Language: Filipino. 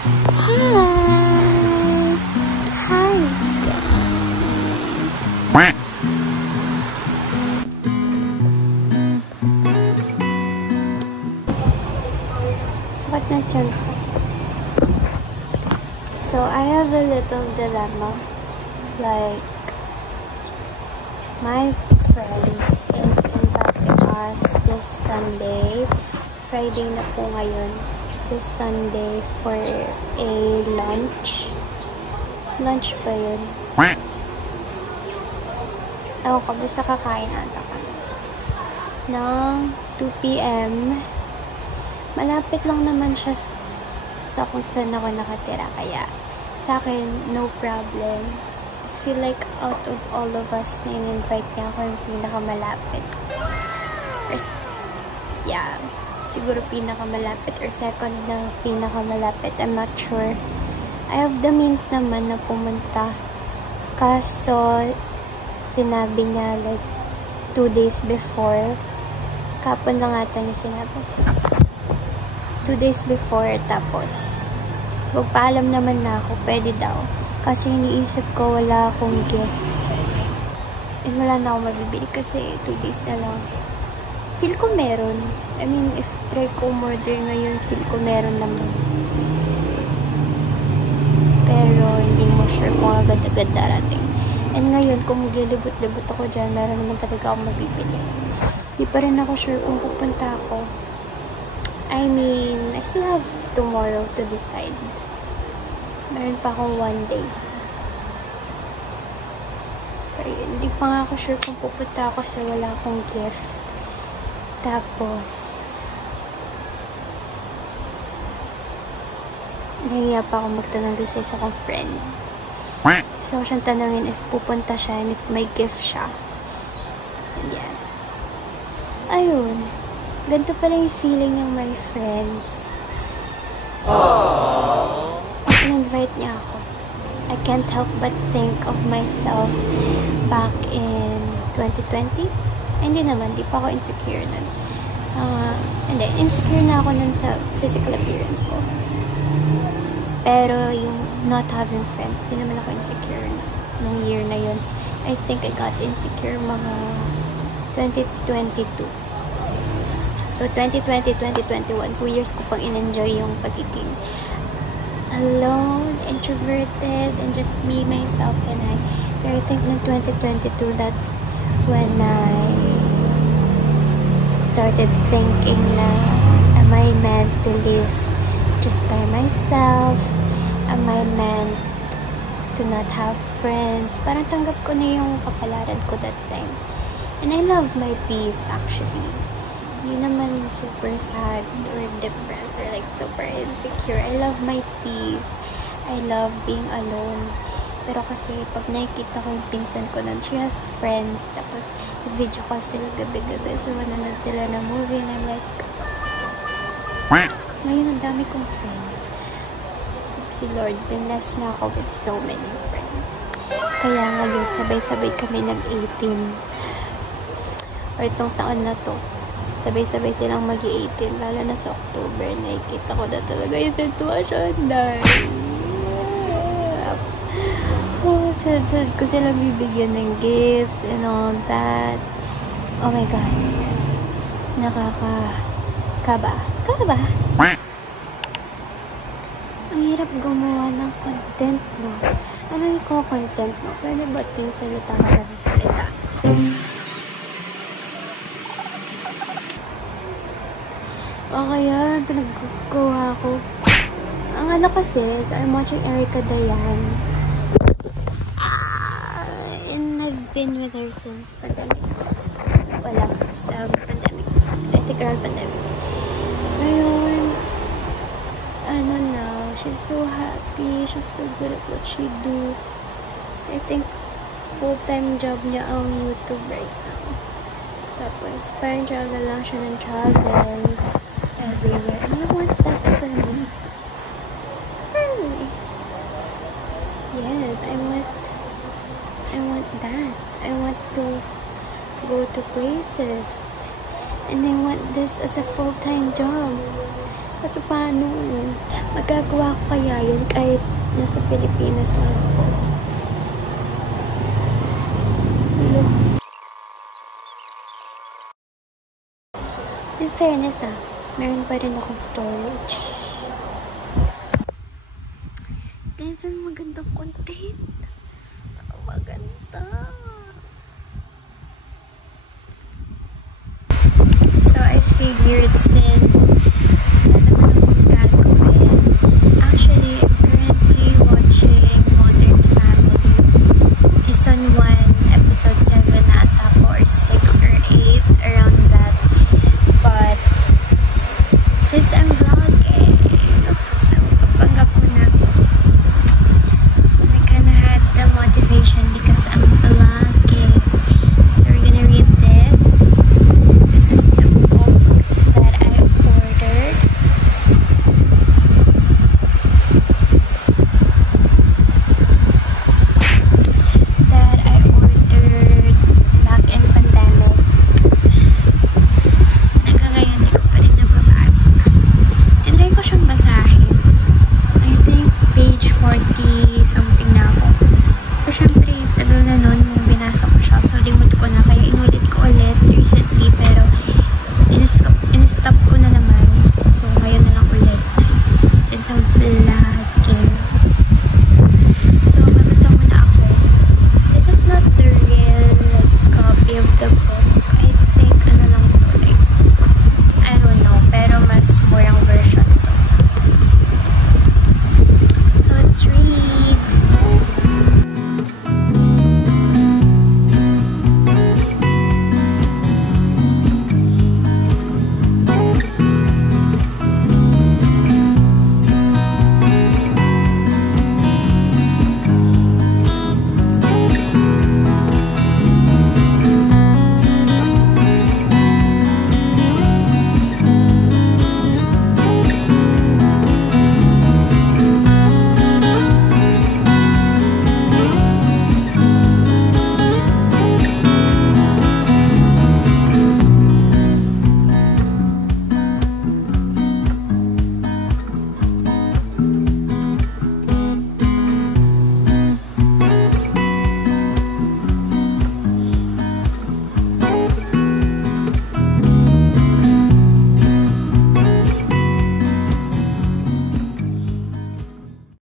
Hi! Hi, guys! Sakit na tiyan ko. So, I have a little dilemma. Like, my friend is inviting us this Sunday. Friday na po ngayon. This Sunday for a lunch. Lunch ba yun? Ewan ko, basta kakain ata kami. Ng 2 p.m. Malapit lang naman siya sa kung saan ako nakatira. Kaya, sa akin, no problem. I feel like out of all of us na in-invite niya ako yung pinakamalapit. Or, yeah. Siguro pinakamalapit or second na pinakamalapit. I'm not sure. I have the means naman na pumunta. Kaso, sinabi niya like 2 days before. Kapon lang ata niya sinabi. 2 days before, tapos magpaalam naman na ako, pwede daw. Kasi iniisip ko wala akong gift. And wala na akong mabibili kasi 2 days na lang. Feel ko meron. I mean, if try ko order ngayon, feel ko meron naman. Pero, hindi mo sure kung agad-agad darating. And ngayon, kung maglilibot-libot ako dyan, meron naman talaga akong mabibili. Di pa rin ako sure kung pupunta ako. I mean, I still have tomorrow to decide. Meron pa akong 1 day. Pero hindi pa nga ako sure kung pupunta ako kasi wala akong gift. Tapos, nahiya pa ako magtanong doon sa isa kong friend. So, siyang tanongin if pupunta siya and if may gift siya. And yan. Ayun. Ganito pala yung feeling ng my friends. In-invite niya ako. I can't help but think of myself back in 2020. Hindi naman, di pa ako insecure nun. Hindi, insecure na ako nun sa physical appearance ko. Pero yung not having friends, di naman ako insecure nung year na yun. I think I got insecure mga 2022. So, 2020, 2021, 2 years ko pang in-enjoy yung pagiging alone, introverted, and just me, myself, and I. Pero I think ng 2022, that's when I started thinking na, am I meant to live just by myself? Am I meant to not have friends? Parang tanggap ko na yung kapalaran ko that time. And I love my peace, actually. Hindi naman super sad or depressed or like super insecure. I love my peace. I love being alone. Pero kasi pag nakikita ko yung pinsan ko nun, she has friends. Tapos video call sila gabi-gabi. So manonood sila ng movie and I'm like, ngayon ang dami kong friends. Si Lord, bless na ako with so many friends. Kaya ngayon, sabay-sabay kami nag-18. Or itong taon na to, sabay-sabay silang mag-18. Lalo na sa October, nakikita ko na talaga yung sitwasyon dahil sunod-sunod ko sila bibigyan ng gifts and all that. Oh my God. Nakakakaba. Kaba? Ang hirap gumawa ng content, no? Ano yung content, no? Pwede ba't yung salita ka na salita? O kaya, pinagkukuha ko. Ang ano kasi, so I'm watching Erica Dayan. And I've been with her since pandemic. Wala, pandemic. I think around pandemic. So yun, ano now, she's so happy, she's so good at what she do. So I think full-time job niya ang YouTube right now. Tapos, parang travel lang siya ng travel everywhere. And I want that for me. Really? Yes, I want that. I want to go to places. And I want this as a full-time job. Kasi paano? Magagawa ko kaya yun kahit nasa Pilipinas lang ako. Hello. In fairness meron pa rin ako storage. Guys, ang magandang content.